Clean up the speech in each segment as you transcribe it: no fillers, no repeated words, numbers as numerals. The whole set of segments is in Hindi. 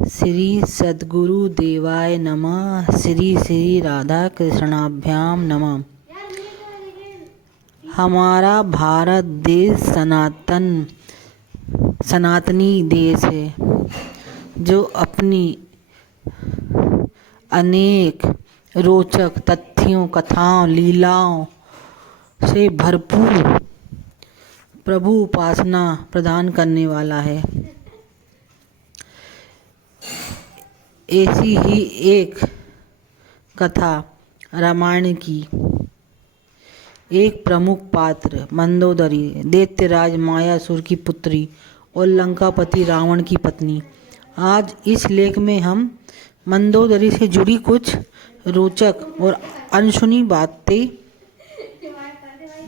श्री सद्गुरु देवाय नमः। श्री श्री राधा कृष्णाभ्याम नमः। हमारा भारत देश सनातनी देश है, जो अपनी अनेक रोचक तथ्यों, कथाओं, लीलाओं से भरपूर प्रभु उपासना प्रदान करने वाला है। ऐसी ही एक कथा रामायण की। एक प्रमुख पात्र मंदोदरी, दैत्यराज मायासुर की पुत्री और लंकापति रावण की पत्नी। आज इस लेख में हम मंदोदरी से जुड़ी कुछ रोचक और अनसुनी बातें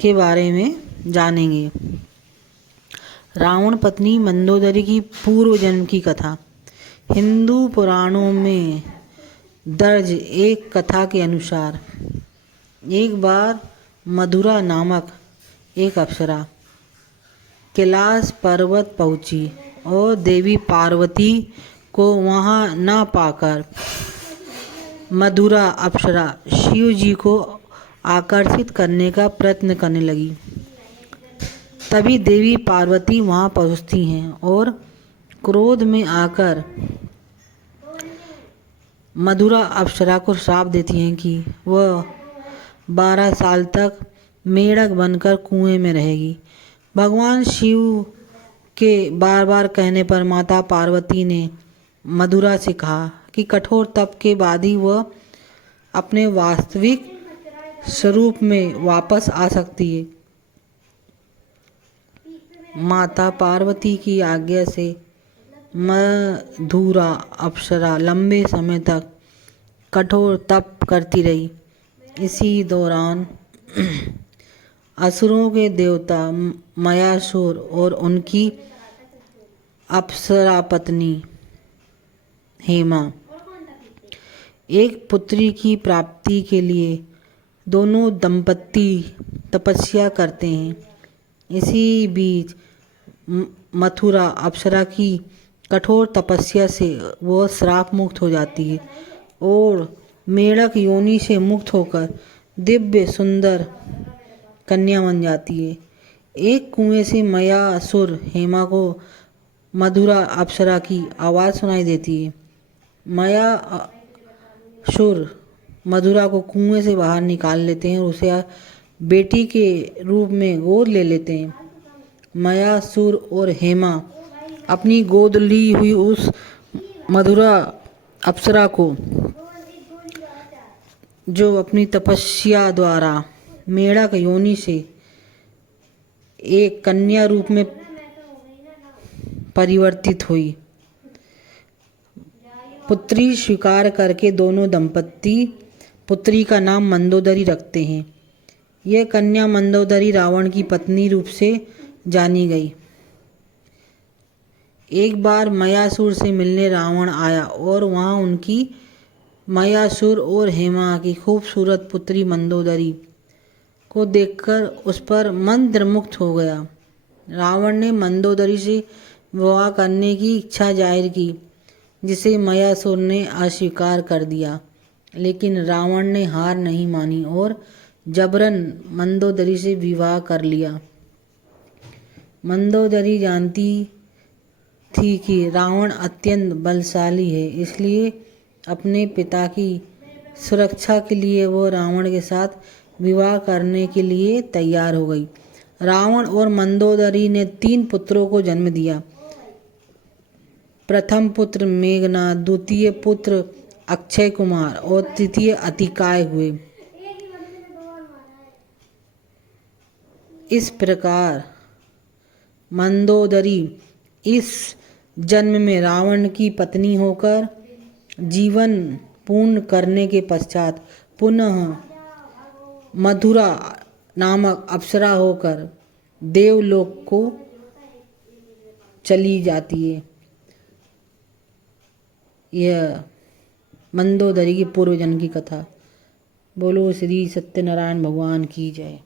के बारे में जानेंगे। रावण पत्नी मंदोदरी की पूर्व जन्म की कथा। हिंदू पुराणों में दर्ज एक कथा के अनुसार एक बार मधुरा नामक एक अप्सरा कैलाश पर्वत पहुंची और देवी पार्वती को वहां न पाकर मधुरा अप्सरा शिव जी को आकर्षित करने का प्रयत्न करने लगी। तभी देवी पार्वती वहां पहुंचती हैं और क्रोध में आकर मधुरा अप्सरा को श्राप देती हैं कि वह 12 साल तक मेढक बनकर कुएं में रहेगी। भगवान शिव के बार बार कहने पर माता पार्वती ने मधुरा से कहा कि कठोर तप के बाद ही वह अपने वास्तविक स्वरूप में वापस आ सकती है। माता पार्वती की आज्ञा से मधुरा अप्सरा लंबे समय तक कठोर तप करती रही। इसी दौरान असुरों के देवता मयासुर और उनकी अप्सरा पत्नी हेमा एक पुत्री की प्राप्ति के लिए दोनों दंपत्ति तपस्या करते हैं। इसी बीच मथुरा अप्सरा की कठोर तपस्या से वह श्राप मुक्त हो जाती है और मेढक योनि से मुक्त होकर दिव्य सुंदर कन्या बन जाती है। एक कुएं से मयासुर हेमा को मधुरा अप्सरा की आवाज़ सुनाई देती है। मयासुर मधुरा को कुएं से बाहर निकाल लेते हैं और उसे बेटी के रूप में गोद ले लेते हैं। मयासुर और हेमा अपनी गोद ली हुई उस मधुरा अप्सरा को, जो अपनी तपस्या द्वारा मेढक योनि से एक कन्या रूप में परिवर्तित हुई, पुत्री स्वीकार करके दोनों दंपत्ति पुत्री का नाम मंदोदरी रखते हैं। यह कन्या मंदोदरी रावण की पत्नी रूप से जानी गई। एक बार मयासुर से मिलने रावण आया और वहां उनकी मयासुर और हेमा की खूबसूरत पुत्री मंदोदरी को देखकर उस पर मंत्रमुग्ध हो गया। रावण ने मंदोदरी से विवाह करने की इच्छा जाहिर की, जिसे मयासुर ने अस्वीकार कर दिया। लेकिन रावण ने हार नहीं मानी और जबरन मंदोदरी से विवाह कर लिया। मंदोदरी जानती थी कि रावण अत्यंत बलशाली है, इसलिए अपने पिता की सुरक्षा के लिए वो रावण के साथ विवाह करने के लिए तैयार हो गई। रावण और मंदोदरी ने 3 पुत्रों को जन्म दिया। प्रथम पुत्र मेघनाद, द्वितीय पुत्र अक्षय कुमार और तृतीय अतिकाय हुए। इस प्रकार मंदोदरी इस जन्म में रावण की पत्नी होकर जीवन पूर्ण करने के पश्चात पुनः मधुरा नामक अप्सरा होकर देवलोक को चली जाती है। यह मंदोदरी की पूर्व जन्म की कथा। बोलो श्री सत्यनारायण भगवान की जय।